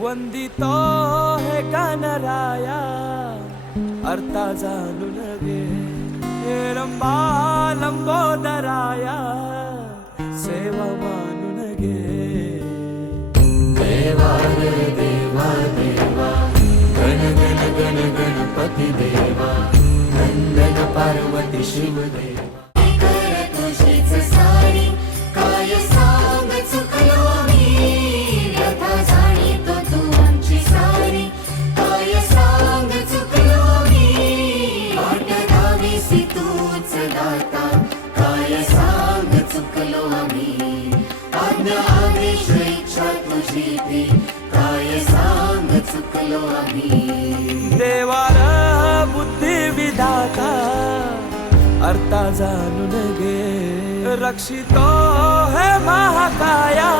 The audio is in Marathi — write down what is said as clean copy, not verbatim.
वंदितो हे गणराया अर्था जाणून गे हे रंबा लंबोदराया सेवा मानून गे देवा रे देवा देवा गण गण गण गणपती देवा नंदन पार्वती शिव देवा कर तुझीच सारी काय सांग चुकलो आम्ही व्यथा जाणीतो तू आमची सारी काय सांग चुकलो आम्ही वाट दावीसी तूच दाता काय सांग चुकलो आम्ही आज्ञा आदेश इच्छा तुझी ती काय सांग चुकलो आम्ही देवार बुद्धी विधाता अर्था जाणून गे रक्षितो हे महाकाया